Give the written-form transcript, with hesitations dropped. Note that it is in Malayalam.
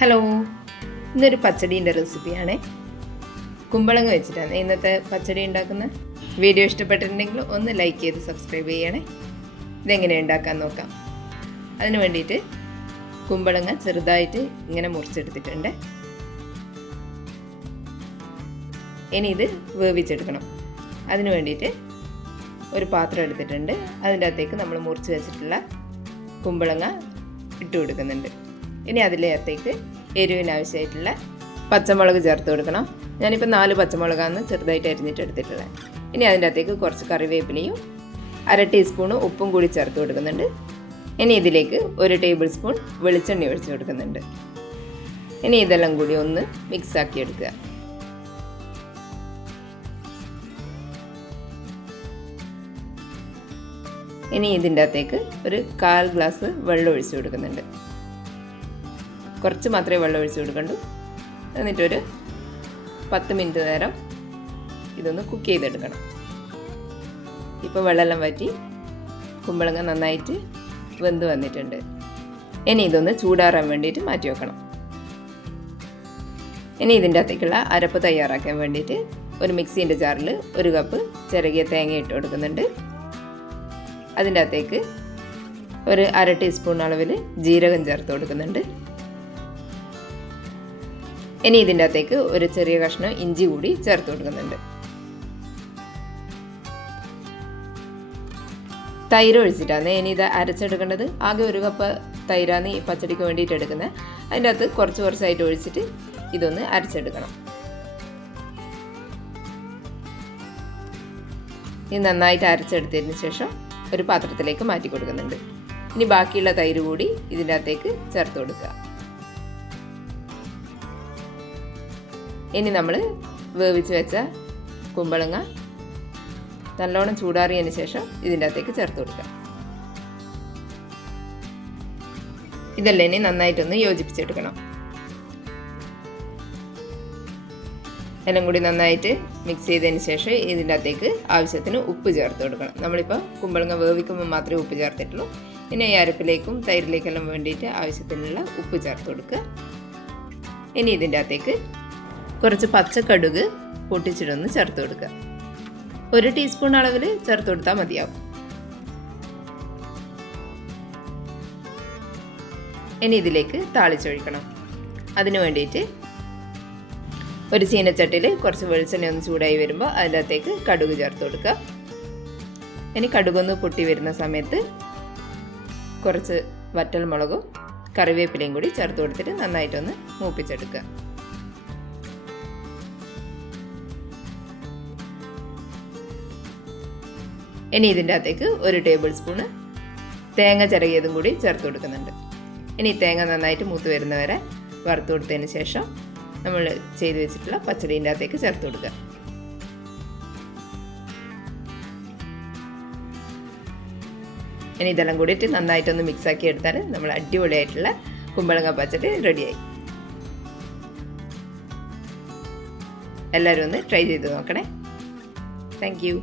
ഹലോ, ഇന്നൊരു പച്ചടീൻ്റെ റെസിപ്പിയാണ്. കുമ്പളങ്ങ വെച്ചിട്ടാണ് ഇന്നത്തെ പച്ചടി ഉണ്ടാക്കുന്നത്. വീഡിയോ ഇഷ്ടപ്പെട്ടിട്ടുണ്ടെങ്കിൽ ഒന്ന് ലൈക്ക് ചെയ്ത് സബ്സ്ക്രൈബ് ചെയ്യണേ. ഇതെങ്ങനെ ഉണ്ടാക്കാൻ നോക്കാം. അതിന് വേണ്ടിയിട്ട് കുമ്പളങ്ങ ചെറുതായിട്ട് ഇങ്ങനെ മുറിച്ചെടുത്തിട്ടുണ്ട്. ഇനി ഇത് വേവിച്ചെടുക്കണം. അതിന് വേണ്ടിയിട്ട് ഒരു പാത്രം എടുത്തിട്ടുണ്ട്. അതിൻ്റെ അകത്തേക്ക് നമ്മൾ മുറിച്ച് വെച്ചിട്ടുള്ള കുമ്പളങ്ങ ഇട്ട് കൊടുക്കുന്നുണ്ട്. ഇനി അതിലേക്ക് എരിവിന് ആവശ്യമായിട്ടുള്ള പച്ചമുളക് ചേർത്ത് കൊടുക്കണം. ഞാനിപ്പോൾ 4 പച്ചമുളകാണ് ചെറുതായിട്ട് അരിഞ്ഞിട്ട് എടുത്തിട്ടുള്ളത്. ഇനി അതിൻ്റെ അകത്തേക്ക് കുറച്ച് കറിവേപ്പിലയും 1/2 ടീസ്പൂൺ ഉപ്പും കൂടി ചേർത്ത് കൊടുക്കുന്നുണ്ട്. ഇനി ഇതിലേക്ക് 1 ടേബിൾ സ്പൂൺ വെളിച്ചെണ്ണ ഒഴിച്ച് കൊടുക്കുന്നുണ്ട്. ഇനി ഇതെല്ലാം കൂടി ഒന്ന് മിക്സ് ആക്കി എടുക്കുക. ഇനി ഇതിൻ്റെ അകത്തേക്ക് ഒരു 1/4 ഗ്ലാസ് വെള്ളം ഒഴിച്ച് കൊടുക്കുന്നുണ്ട്. കുറച്ച് മാത്രമേ വെള്ളം ഒഴിച്ച് കൊടുക്കണ്ടൂ. എന്നിട്ടൊരു 10 മിനിറ്റ് നേരം ഇതൊന്ന് കുക്ക് ചെയ്തെടുക്കണം. ഇപ്പോൾ വെള്ളമെല്ലാം വറ്റി കുമ്പളങ്ങ നന്നായിട്ട് വെന്ത് വന്നിട്ടുണ്ട്. ഇനി ഇതൊന്ന് ചൂടാറാൻ വേണ്ടിയിട്ട് മാറ്റി വെക്കണം. ഇനി ഇതിൻ്റെ അകത്തേക്കുള്ള അരപ്പ് തയ്യാറാക്കാൻ വേണ്ടിയിട്ട് ഒരു മിക്സീൻ്റെ ജാറിൽ 1 കപ്പ് ചിരകിയ തേങ്ങ ഇട്ട് കൊടുക്കുന്നുണ്ട്. അതിൻ്റെ അകത്തേക്ക് ഒരു 1/2 ടീസ്പൂൺ അളവിൽ ജീരകം ചേർത്ത് കൊടുക്കുന്നുണ്ട്. ഇനി ഇതിൻ്റെ അകത്തേക്ക് ഒരു ചെറിയ കഷ്ണം ഇഞ്ചി കൂടി ചേർത്ത് കൊടുക്കുന്നുണ്ട്. തൈര് ഒഴിച്ചിട്ടാണ് ഇനി ഇത് അരച്ചെടുക്കേണ്ടത്. ആകെ 1 കപ്പ് തൈരാണ് ഈ പച്ചടിക്ക് വേണ്ടിയിട്ട് എടുക്കുന്നത്. അതിൻ്റെ അകത്ത് കുറച്ചായിട്ട് ഒഴിച്ചിട്ട് ഇതൊന്ന് അരച്ചെടുക്കണം. ഇത് നന്നായിട്ട് അരച്ചെടുത്തതിന് ശേഷം ഒരു പാത്രത്തിലേക്ക് മാറ്റി കൊടുക്കുന്നുണ്ട്. ഇനി ബാക്കിയുള്ള തൈര് കൂടി ഇതിൻ്റെ അകത്തേക്ക് ചേർത്ത് കൊടുക്കുക. ഇനി നമ്മൾ വേവിച്ച് വെച്ച കുമ്പളങ്ങ നല്ലോണം ചൂടാറിയതിന് ശേഷം ഇതിൻ്റെ അകത്തേക്ക് ചേർത്ത് കൊടുക്കുക. ഇതെല്ലാം ഇനി നന്നായിട്ടൊന്ന് യോജിപ്പിച്ചെടുക്കണം. എല്ലാം കൂടി നന്നായിട്ട് മിക്സ് ചെയ്തതിന് ശേഷം ഇതിൻ്റെ അകത്തേക്ക് ആവശ്യത്തിന് ഉപ്പ് ചേർത്ത് കൊടുക്കണം. നമ്മളിപ്പോൾ കുമ്പളങ്ങ വേവിക്കുമ്പോൾ മാത്രമേ ഉപ്പ് ചേർത്തിട്ടുള്ളൂ. ഇനി ഈ അരപ്പിലേക്കും തൈരിലേക്കെല്ലാം വേണ്ടിയിട്ട് ആവശ്യത്തിനുള്ള ഉപ്പ് ചേർത്ത് കൊടുക്കുക. ഇനി ഇതിൻ്റെ അകത്തേക്ക് കുറച്ച് പച്ചക്കടുക് പൊട്ടിച്ചിട്ടൊന്ന് ചേർത്ത് കൊടുക്കുക. 1 ടീസ്പൂൺ അളവിൽ ചേർത്ത് കൊടുത്താൽ മതിയാവും. ഇനി ഇതിലേക്ക് താളിച്ചൊഴിക്കണം. അതിന് വേണ്ടിയിട്ട് ഒരു ചീനച്ചട്ടിയിൽ കുറച്ച് വെളിച്ചെണ്ണ ഒന്ന് ചൂടായി വരുമ്പോൾ അതിൻ്റെ അകത്തേക്ക് കടുക് ചേർത്ത് കൊടുക്കുക. ഇനി കടുകൊന്ന് പൊട്ടി വരുന്ന സമയത്ത് കുറച്ച് വറ്റൽമുളകും കറിവേപ്പിലയും കൂടി ചേർത്ത് കൊടുത്തിട്ട് നന്നായിട്ടൊന്ന് മൂപ്പിച്ചെടുക്കുക. ഇനി ഇതിൻ്റെ അകത്തേക്ക് 1 ടേബിൾ സ്പൂണ് തേങ്ങ ചിരകിയതും കൂടി ചേർത്ത് കൊടുക്കുന്നുണ്ട്. ഇനി തേങ്ങ നന്നായിട്ട് മൂത്ത് വരുന്നവരെ വറുത്ത് കൊടുത്തതിന് ശേഷം നമ്മൾ ചെയ്ത് വെച്ചിട്ടുള്ള പച്ചടീൻ്റെ അകത്തേക്ക് ചേർത്ത് കൊടുക്കുക. ഇനി ഇതെല്ലാം കൂടിയിട്ട് നന്നായിട്ടൊന്ന് മിക്സാക്കി എടുത്താൽ നമ്മൾ അടിപൊളിയായിട്ടുള്ള കുമ്പളങ്ങ പച്ചടി റെഡിയായി. എല്ലാവരും ഒന്ന് ട്രൈ ചെയ്ത് നോക്കണേ. Thank you.